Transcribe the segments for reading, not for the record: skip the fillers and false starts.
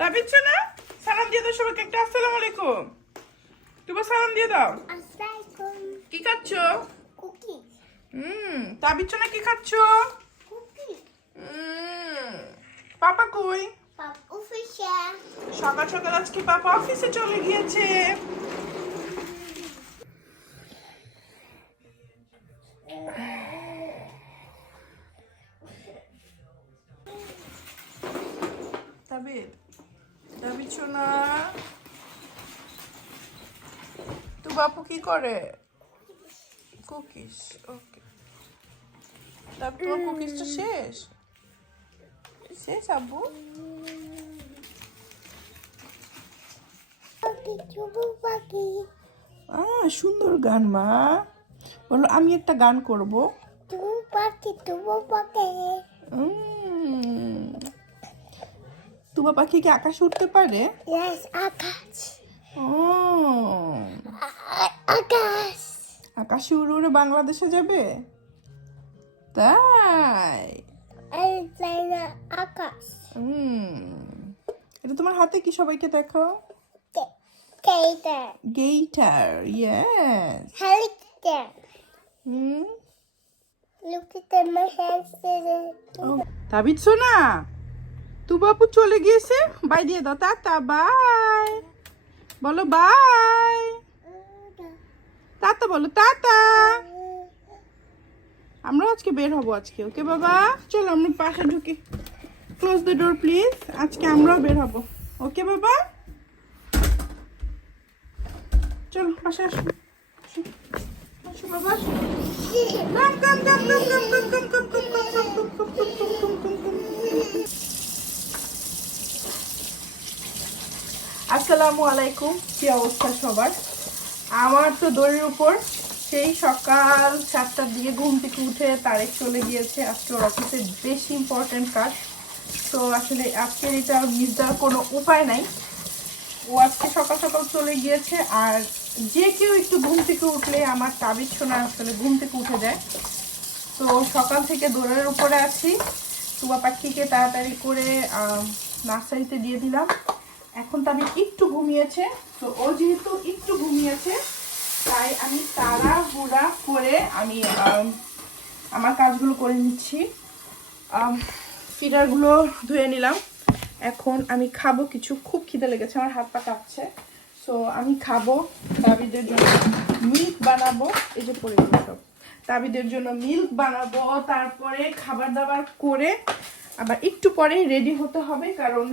তাবিজ না সালাম দিয়ে দাও সবাইকে একটা আসসালামু আলাইকুম। তুমি সালাম দিয়ে দাও। আসসালামু কি খাচ্ছ? কুকি তাবিজ না কি খাচ্ছ? কুকি পাপা কই? পাপ অফিসে সকাল সকাল আজকে পাপা অফিসে চলে গিয়েছে। তাবিজ তাবিজ না তো বাপু কি করে? কুকিজ। ওকে, তারপর তোর কুকিজটা শেষ শেষ আব্বু? পাখি সুন্দর গান মা বলো। আমি একটা গান করব। তুমি পাখি তুবা পাখি কি আকাশে উঠতে পারে? yes আকাশ ও আকাশ আকাশে উড়ে উড়ে বাংলাদেশে যাবে? তাই? এই জায়গা আকাশ এটা তোমার হাতে কি? সবাইকে দেখো। কেইটা গেইটার। Yes. Helicopter look at my hands তাবিজ সোনা তু বাপু চলে গিয়েছে। বাই দিয়ে দাও। টাটা বাই বলো। বাই টাটা বলো। টাটা। আমরা আজকে বের হবো আজকে। ওকে বাবা চলো আমরা পাশে ঢুকি। Close the door please. আজকে আমরাও বের হবো। ওকে বাবা চলো পাশে আসো। আসো, আসো বাবা আসো। কাম কাম কাম কাম কাম কাম কাম কাম কাম কাম কাম কাম কাম কাম কাম কাম কাম। আসসালামু আলাইকুম। কি অবস্থা সবার? আমার তো দড়ির উপর সেই সকাল 7টার দিকে ঘুম থেকে উঠে তারেক চলে গিয়েছে। আজকে ওর অফিসে বেশি ইম্পর্টেন্ট কাজ, তো আসলে আজকের এটা মিস দেওয়ার কোনো উপায় নাই। ও আজকে সকাল সকাল চলে গিয়েছে। আর যে কেউ একটু ঘুম থেকে উঠলে আমার তাবিজ শোনা আসলে ঘুম থেকে উঠে যায়। তো সকাল থেকে দৌড়ের উপরে আছি। তুবা পাখিকে তাড়াতাড়ি করে নার্সারিতে দিয়ে দিলাম। এখন তাবিজ একটু ঘুমিয়েছে, তো ও যেহেতু একটু ঘুমিয়েছে তাই আমি তাড়াহুড়া করে আমি আমার কাজগুলো করে নিচ্ছি। ফিডারগুলো ধুয়ে নিলাম। এখন আমি খাবো কিছু। খুব খিদে লেগেছে, আমার হাত পা কাঁপছে। সো আমি খাবো। তাবিদের জন্য মিল্ক বানাবো। এই যে পড়ে গেল সব। তাবিদের জন্য মিল্ক বানাবো, তারপরে খাবার দাবার করে আবার একটু পরে রেডি হতে হবে, কারণ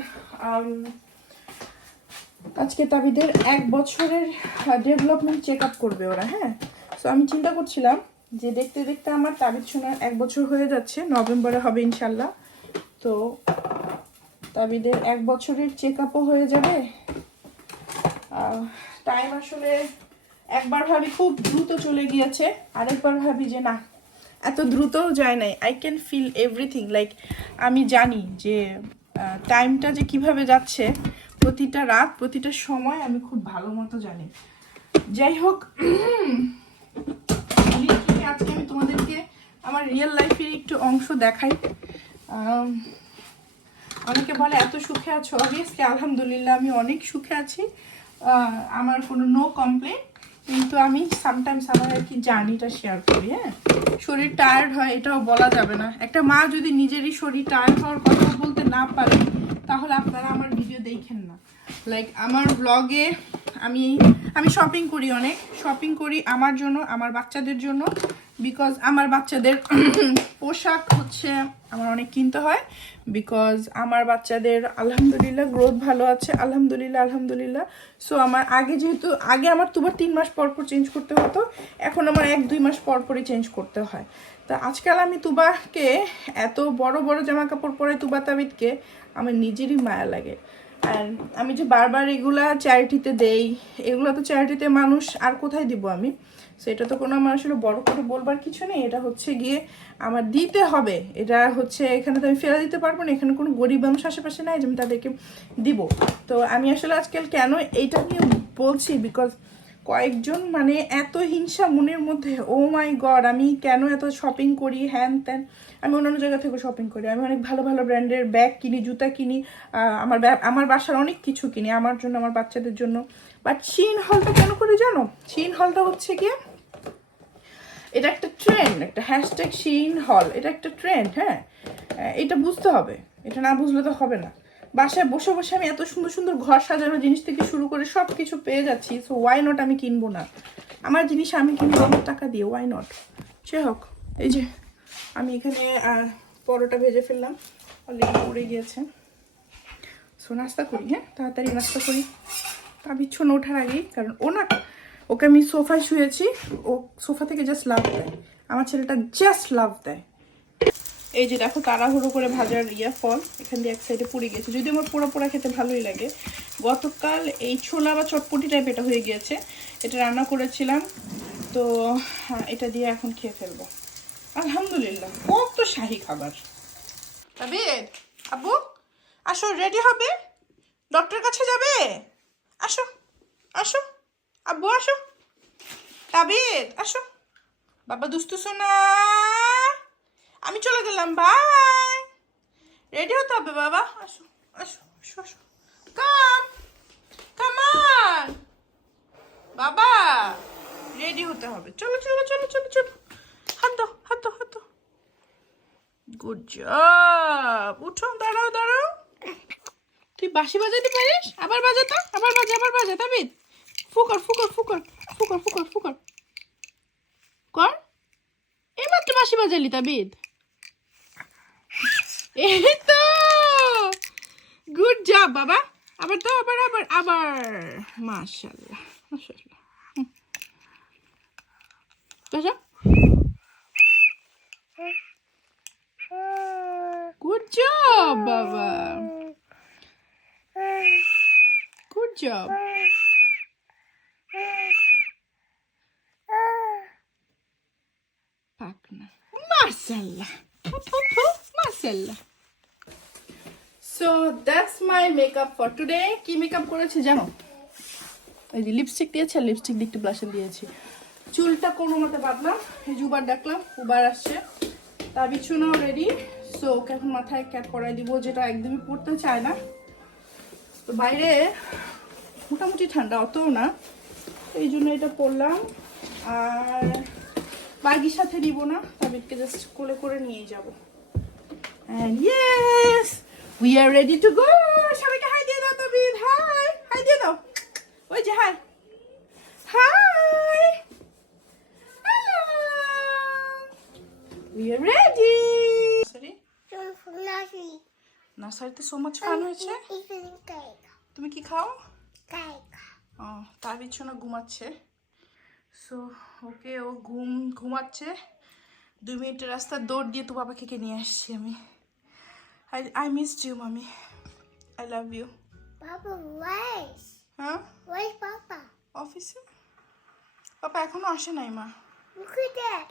আজকে তাবিদের 1 বছরের ডেভেলপমেন্ট চেক আপ করবে ওরা। হ্যাঁ, সো আমি চিন্তা করছিলাম যে দেখতে দেখতে আমার তাবিদ শোনার 1 বছর হয়ে যাচ্ছে। নভেম্বরে হবে ইনশাল্লাহ। তো তাবিদের 1 বছরের চেক আপও হয়ে যাবে। টাইম আসলে একবার ভাবি খুব দ্রুত চলে গিয়েছে, আরেকবার ভাবি যে না এত দ্রুতও যায় নাই। I can feel everything. Like আমি জানি যে টাইমটা যে কিভাবে যাচ্ছে, প্রতিটা রাত প্রতিটা সময় আমি খুব ভালো মতো জানি। যাই হোক, আজকে আমি তোমাদেরকে আমার রিয়েল লাইফের একটু অংশ দেখাই। অনেকে বলে এত সুখে আছো। অবভিয়াসলি আলহামদুলিল্লাহ আমি অনেক সুখে আছি। আমার কোনো নো কমপ্লেন, কিন্তু আমি সামটাইমস আমার আর কি জার্নিটা শেয়ার করি। হ্যাঁ, শরীর টায়ার্ড হয় এটাও বলা যাবে না। একটা মা যদি নিজেরই শরীর টায়ার্ড হওয়ার কথা বলতে না পারে তাহলে আপনারা আমার ভিডিও দেখেন না। লাইক আমার ব্লগে আমি শপিং করি, অনেক শপিং করি আমার জন্য, আমার বাচ্চাদের জন্য। বিকজ আমার বাচ্চাদের পোশাক হচ্ছে আমার অনেক কিনতে হয়। বিকজ আমার বাচ্চাদের আলহামদুলিল্লাহ গ্রোথ ভালো আছে, আলহামদুলিল্লাহ আলহামদুলিল্লাহ। সো আমার যেহেতু আগে আমার তুবার 3 মাস পর পর চেঞ্জ করতে হতো, এখন আমার 1-2 মাস পর পরই চেঞ্জ করতে হয়। তা আজকাল আমি তুবাকে এত বড় বড় জামা কাপড় পরে তুবা তাবিদকে আমার নিজেরই মায়া লাগে। আর আমি যে বারবার এগুলা চ্যারিটিতে দেই, এগুলো তো চ্যারিটিতে মানুষ আর কোথায় দিব আমি? সেটা তো কোনো আমার আসলে বড় করে বলবার কিছু নেই। এটা হচ্ছে গিয়ে আমার দিতে হবে। এটা হচ্ছে এখানে তো আমি ফেলে দিতে পারবো না। এখানে কোনো গরিব মানুষ আশেপাশে নাই যে আমি তাদেরকে দিব। তো আমি আসলে আজকাল কেন এইটা নিয়ে বলছি, বিকজ কয়েকজন মানে এত হিংসা মনের মধ্যে, ও মাই গড, আমি কেন এত শপিং করি হ্যান ত্যান। আমি অন্যান্য জায়গা থেকে শপিং করি, আমি অনেক ভালো ভালো ব্র্যান্ডের ব্যাগ কিনি, জুতা কিনি, আমার বাসার অনেক কিছু কিনি আমার জন্য, আমার বাচ্চাদের জন্য। বাট শিন হলটা কেন করে জানো? শিন হলটা হচ্ছে কি, এটা একটা ট্রেন্ড, একটা হ্যাশট্যাগ শিন হল, এটা একটা ট্রেন্ড। হ্যাঁ, এটা বুঝতে হবে, এটা না বুঝলে তো হবে না। বাসায় বসে বসে আমি এত সুন্দর সুন্দর ঘর সাজানোর জিনিস থেকে শুরু করে সব কিছু পেয়ে যাচ্ছি, সো ওয়াই নট আমি কিনবো না? আমার জিনিস আমি কিনবো আমার টাকা দিয়ে, ওয়াই নট? সে হোক, এই যে আমি এখানে পরোটা ভেজে ফেললাম, অলরেডি পড়ে গিয়েছে। সো নাস্তা করি, হ্যাঁ তাড়াতাড়ি নাস্তা করি বিছানা ওঠার আগেই, কারণ ওকে আমি সোফায় শুয়েছি, ও সোফা থেকে জাস্ট লাভ দেয়, আমার ছেলেটা জাস্ট লাভ দেয়। এই যে দেখো তাড়াহুড়ো করে ভাজার ফল এখান দিয়ে এক সাইডে পুড়ে গেছে, যদি আমার পোড়া পোড়া খেতে ভালোই লাগে। গতকাল এই ছোলা বা চটপটি টাইপ এটা হয়ে গিয়েছে, এটা রান্না করেছিলাম, তো এটা দিয়ে এখন খেয়ে ফেলবো। আলহামদুলিল্লাহ, কত শাহী খাবার। তবে আব্বু আসো, রেডি হবে, ডক্টরের কাছে যাবে, আসো আসো আব্বু আসো, তাবিদ আসো, বাবা দুস্তু সোনা, আমি চলে গেলাম, বাই। রেডি হতে হবে বাবা, আসো আসো আসো আসো, কাম কামান বাবা, রেডি হতে হবে, চলো চলো চলো চলো চলো, হাত দাও হাত দাও হাত দাও, গুড জব, উঠো, দাঁড়াও দাঁড়াও, তুই বাঁশি বাজাতে পারিস? আবার বাজাতো, আবার বাজা তাবিদ, ফুকর ফুকর ফুকর ফুকর ফুকর ফুকর কর, এইমাত্র বাঁশি বাজালি তাবিদ, এই তো গুড জব বাবা, আবার তো আবার আবার আবার, মাশাআল্লাহ মাশাআল্লাহ, বাজা, গুড জব বাবা, গুড জব, পাক না, মাশাআল্লাহ মাশাআল্লাহ। So that's my makeup for today. কি মেকআপ করেছি জানো? এই যে লিপস্টিক দিয়েছি, আর লিপস্টিক দিয়ে একটু ব্লাশার দিয়েছি, চুলটা কোনো মতে বাঁধলাম, এই যে উবার ডাকলাম, উবার আসছে, তা বিছুনাও রেডি। সো ওকে এখন মাথায় ক্যাপ পরাই দিব, যেটা একদমই পরতে চায় না। তো বাইরে মোটামুটি ঠান্ডা, অতও না, এই জন্য এটা পরলাম। আর বাগির সাথে নিব না, তাবিদকে জাস্ট কোলে করে নিয়ে যাব। And yes, we are ready to go. সবাইকে হাই দিয়ে দাও তাবিদ, হাই হাই দিয়ে দাও, ওই যে high high, hello, we are ready. Sorry, নার্সারিতে সো মাচ ফান হয়েছে। তুমি কি খাও? ও, তার বিছানা ঘুমাচ্ছে। সো ওকে, ও ঘুমাচ্ছে। 2 মিনিটের রাস্তা দৌড় দিয়ে তো বাবাকে নিয়ে আসছি আমি। I missed you, mommy. I love you. Papa, where's? হ্যাঁ, Where's Papa? অফিসে। পাপা এখনো আসে নাই মা। Look at that.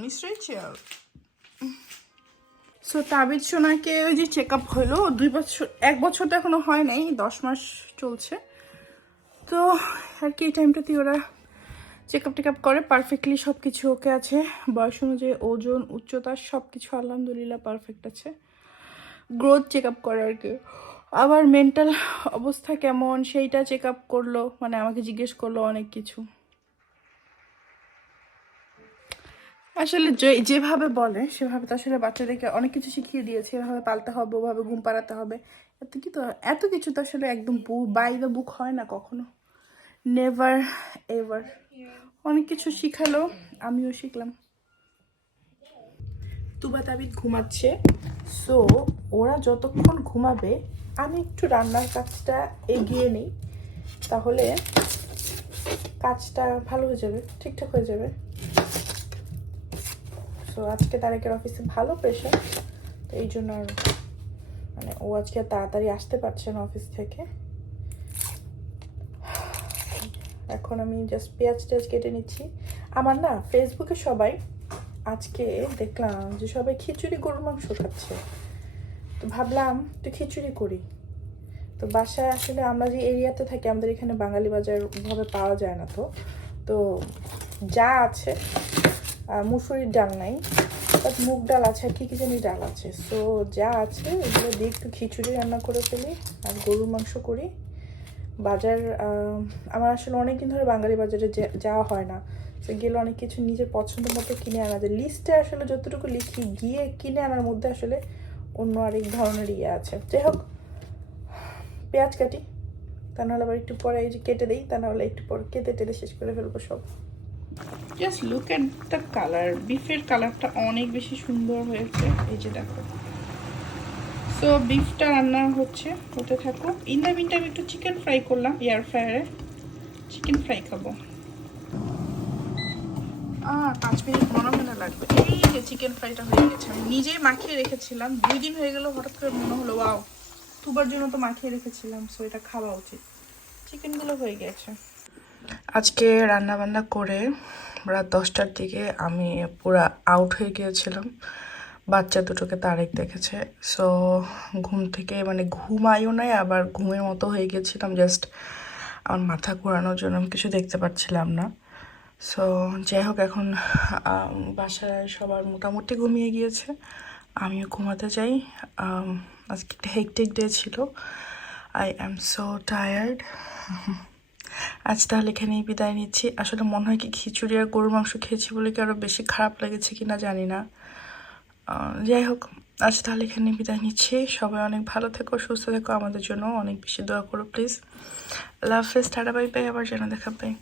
Miss Rachel. So Tabid সোনাকে ওই যে চেক আপ হলো, 2 বছর 1 বছর তো এখনো হয় নাই, 10 মাস চলছে। তো আর কি এই টাইমটাতে ওরা চেক আপ টেক আপ করে, পারফেক্টলি সব কিছু ওকে আছে, বয়স অনুযায়ী ওজন উচ্চতা সব কিছু আলহামদুলিল্লাহ পারফেক্ট আছে। গ্রোথ চেক আপ করে আর কি। আবার মেন্টাল অবস্থা কেমন সেইটা চেক আপ করলো, মানে আমাকে জিজ্ঞেস করলো অনেক কিছু। আসলে যেভাবে বলে সেভাবে তো আসলে বাচ্চাদেরকে অনেক কিছু শিখিয়ে দিয়েছে, এভাবে পালতে হবে, ওভাবে ঘুম পাড়াতে হবে, এত কিছু তো আসলে একদম বাই দ্য বুক হয় না কখনো, নেভার এভার। অনেক কিছু শিখালো, আমিও শিখলাম। তুবা তাবিদ ঘুমাচ্ছে, সো ওরা যতক্ষণ ঘুমাবে আমি একটু রান্নার কাজটা এগিয়ে নিই, তাহলে কাজটা ভালো হয়ে যাবে, ঠিকঠাক হয়ে যাবে। সো আজকে তারেকের অফিসে ভালো প্রেশার, তো এই জন্য আর মানে ও আজকে তাড়াতাড়ি আসতে পারছে না অফিস থেকে। এখন আমি জাস্ট পেঁয়াজ টেয়াজ কেটে নিচ্ছি। আমার না ফেসবুকে সবাই আজকে দেখলাম যে সবাই খিচুড়ি গরুর মাংস খাচ্ছে, তো ভাবলাম একটু খিচুড়ি করি। তো তো বাসায় আসলে আমরা যে এরিয়াতে থাকি আমাদের এখানে বাঙালি বাজার ভাবে পাওয়া যায় না, তো যা আছে মুসুরির ডাল নাই, বাট মুগ ডাল আছে আর কি জানি ডাল আছে। সো যা আছে এগুলো দিয়ে একটু খিচুড়ি রান্না করে ফেলি আর গরুর মাংস করি। বাজার আমার আসলে অনেকদিন ধরে বাঙালি বাজারে যাওয়া হয় না, তো গেলে অনেক কিছু নিজের পছন্দ মতো কিনে আনা যায়। লিস্টে আসলে যতটুকু লিখি গিয়ে কিনে আনার মধ্যে আসলে অন্য আরেক ধরনের ইয়ে আছে। যাই হোক, পেঁয়াজ কাটি, তা নাহলে আবার একটু পরে এই যে কেটে দিই, তা নাহলে একটু পরে কেটে টেটে শেষ করে ফেলবো সব। Just look at the colour, বিফের কালারটা অনেক বেশি সুন্দর হয়েছে, এই যে দেখো। সো বিফটা রান্না হতে থাকো। ইন দ্য মিন টাইম একটু চিকেন ফ্রাই করলাম এয়ার ফ্রায়ারে, চিকেন ফ্রাই খাবো। 5 মিনিট মনে লাগবে। এই যে চিকেন ফ্রাইটা হয়ে গেছে, আমি নিজেই মাখিয়ে রেখেছিলাম, 2 দিন হয়ে গেল, হঠাৎ করে মনে হলো ওয়াও দুবার জন্য তো মাখিয়ে রেখেছিলাম, সো এটা খাওয়া উচিত। চিকেনগুলো হয়ে গেছে। আজকে রান্না বান্না করে রাত 10টার দিকে আমি পুরো আউট হয়ে গিয়েছিলাম, বাচ্চা দুটোকে তারেক দেখেছে। সো ঘুম থেকে মানে ঘুমাইও নাই, আবার ঘুমের মতো হয়ে গেছিলাম, জাস্ট আমার মাথা ঘোরানোর জন্য আমি কিছু দেখতে পাচ্ছিলাম না। সো যাই হোক, এখন বাসায় সবার মোটামুটি ঘুমিয়ে গিয়েছে, আমিও ঘুমাতে যাই। আজকে একটা হেকটেক ডে ছিল, আই অ্যাম সো টায়ার্ড। আজ তাহলে এখানেই বিদায় নিচ্ছি। আসলে মনে হয় কি খিচুড়ি আর গরুর মাংস খেয়েছি বলে কি আরও বেশি খারাপ লেগেছে কিনা জানি না। যাই হোক, আজ তাহলে এখানে বিদায় নিচ্ছি। সবাই অনেক ভালো থেকো, সুস্থ থেকো, আমাদের জন্য অনেক বেশি দোয়া করো প্লিজ। লাভ হাফেজ, টাটা বাই বাই, আবার যেন দেখা পাই।